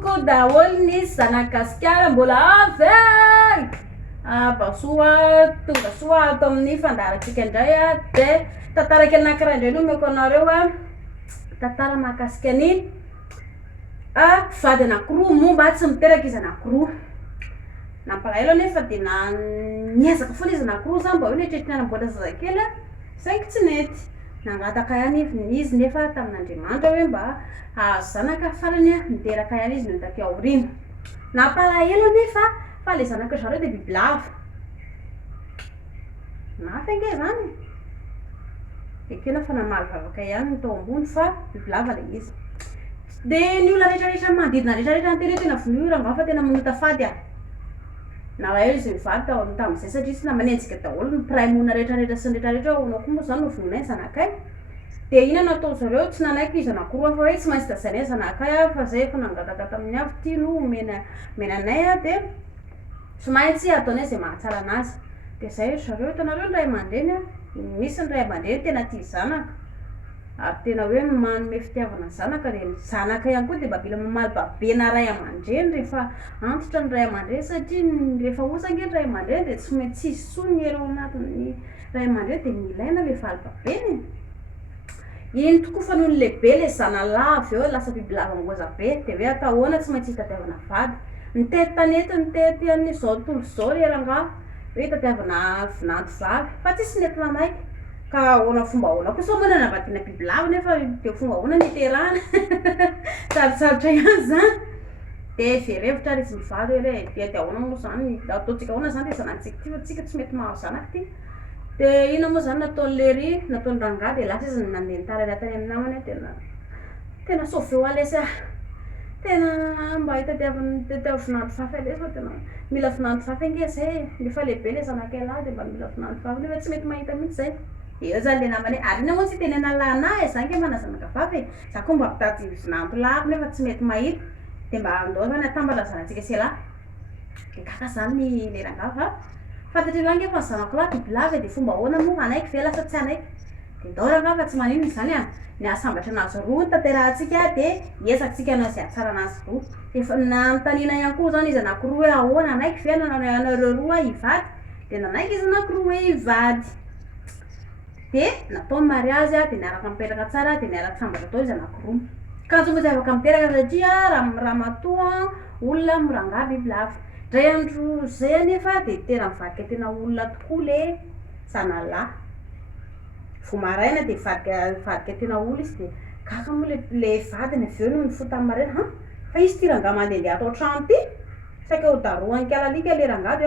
koko daholo ny zanakasikara mbola avy basoa tonga soa ato amin'ny fandaratsika indray a de tantara kely anankiray indray no omeko anareo a tantara mahakasika ny mpivady anankiroa momba tsy miteraka izy anankiroa nampalahelo nefa de niezaka foana izy anankiroa zany mba hoe nitretriny anamboatra zazakely a saingy tsy nety nangataka ihany izy nefa tamin'Andriamanitra hoe mba zanaka farany a niteraka ihany izy no taty aoriana nampalahelo nefa fa le zanaka zareo de bibilava mafy ange zany ekena fa namaly vavaka ihany ny tao ambony fa bibilava le izy de ny olona rehetrarehetra manodidina rehetrarehetra ny tena vonio rangaha fa tena manota fady a na raha eo izy mivady tamin'izay satria tsy namanenjika daholo ny mpiray-monina rehetrarehetra sy ny rehetrarehetra anao koa moa zany no vononay zanakay de ina natao zareo tsy nanaiky izy anankiroa fa hoe tsy maintsy dazainay zanakay a fa zay efa nangatagata amin'ny avy ty no menanay a de tsy maintsy ataonay zay mahatsara anazy de zay zareo hitanareo ny ray aman-dreny a misy ny ray aman-dreny tena tia zanaka ary tena hoe manome fitiavana zanaka de zanaka ihany koa de mba mila mamaly babena ray aman-dreny rehefa antitra ny ray aman-dreny satria rehefa osange ny ray aman-dreny de tsy maintsy tsisy so ny ero anatin'ny ray aman-dreny de milaina le faly babeny iny tokoa fa noho ny lehibe le zanalava eo lasa bibilava ngoza be de hoe atahoana tsy maintsy hitadiavana vady nitety tanety nitety an'izao tontolo zao le rangaha hoe hitadiavana vinanto vavy fa tsisy nety nanaiky ka ahoana fomba ahoana koa sao moa nanavadiana bibilava nefa de fomba ahoana niterahana sarosarotra ihany zany de verevitra ary izy mivady hoe de ahoana moa zany ataontsika ahoana zany de zanantsika ty fa tsika tsy mety mahazo zanaka ty de ina moa zany nataony lery nataony rangaha de lasa izy nandeha nitarana tany amin'ny namany tena sauveo alesy tena mba hitadiavana vinanto vavy alesy fa tena mila vinanto vavy ange zay nefa lehibe le zanakay lahy de mba mila vinanto vavy nefa tsy mety mahita mihitsy zay eo zany le namany ary ina moa tsy tenena lanahy za nge mana zanaka vavy za koa mba mpitady vinanto lahy nefa tsy mety mahita de mba andao zany atambatra zanantsika sy lahy de kaka zany le rangaha fa fantatry lahy nge fa zanako lahy bibilava de fomba ahoana moa anaiky ve lasa tsy anaiky de ndao rangaha fa tsy manino zany a ny asambatra anazy roa ny tanterahantsika de hiezakatsika anao zay atsara anazy roa efa nanontanina ihany koa zany izy anankiroa hoe ahoana anaiky ve anareo roa hivady de nanaiky izy anankiroa hoe hivady de natao ny mariazy a de niaraka mipetraka tsara de niaraka sambatra tao izy anankiroa kanjo moa afaka miteraka satria raha matoa olona mirangaha bibilava dray andro zay anefa de tena mivadika tena olona tokoa le zanalahy vo maraina de vadika tena olo izy de kaka moa le vadiny avy eo no mifoty amin'ny maraina fa izy ty rangaha mandehandeha atao trano ty saika ho daroany kalalika le rangaha de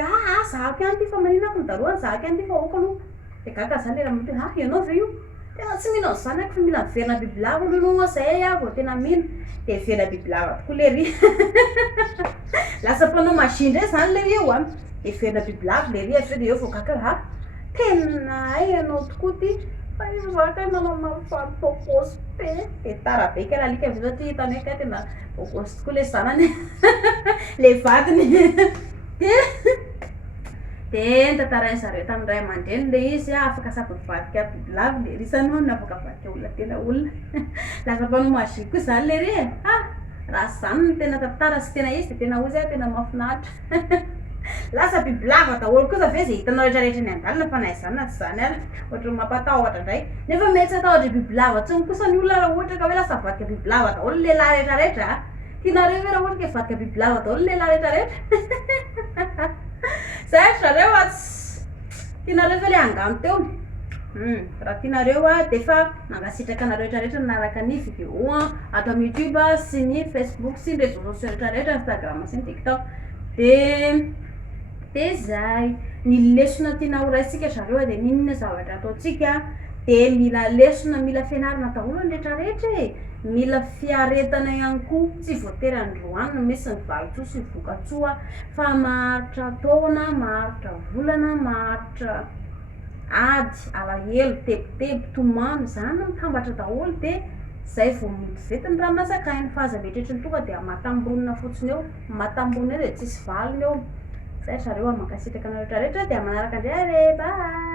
zahako ihany ty fa maninako nidaroany zahako ihany ty fa aoka aloha de kaka zany le raha mety ianao ve io tena tsy mino zanaka fa mila miverina bibilava aloha zay a vao tena mino de miverina bibilava tokoa le ry lasa mpanao mazindray zany le io a de miverina bibilava le ry avy eo de eo vao kaka tena ay ianao tokoa ty fa izy zaka manao mafaly pokosy be de tara be kalalika avy eo satria hitany hoe ka tena pokosy tokoa le zanany le vadiny de nitantarainy zareo tamin'ny ray aman-dreny le izy afaka saby mivadika bibilava le ry zany hono afaka vadika olona tena olona lasa mpanao magie koa zany le ry raha zany no tena tantara sy tena izy de tena ozy tena mahafinaritra lasa bibilava daholo kosa ve zay hitanao rehetrarehetra ny andalina fa na zany na tsy zany ary ohatra mampatahotra indray nefa mety atahotra bibilava tsony kosa ny olona raha ohatra ka hoe lasa vadika bibilava daholo lehilahy rehetrarehetra tianareo ve raha ohatra ka vadika bibilava daholo lehilahy rehetrarehetra zay zareo tianareo fa le angano teo raha tianareo de fa mangasitraka anareo rehetrarehetra naraka ny vidéo ato amin'ny YouTube sy ny Facebook sy ny réseaux sociaux rehetrarehetra Instagram sy ny TikTok de zay ny lesona tiana horaisika zareo de ninona zavatra ataotsika de mila lesona mila fianarana daholo ny rehetrarehetra mila fiaretana ihany koa tsy voatery androany misy ny valitsoa sy ny vokatsoa fa maharitra taona maharitra volana maharitra ady alahelo tebotebo tomano zany mitambatra daholo de zay vao mivetin'ny raha masakainy fa aza metrehitra ny tonga de mahatambonina fotsiny eo mahatambonina eo de tsisy valiny eo zay zareo mankasitraka anao rehetrarehetra de manaraka indray are bye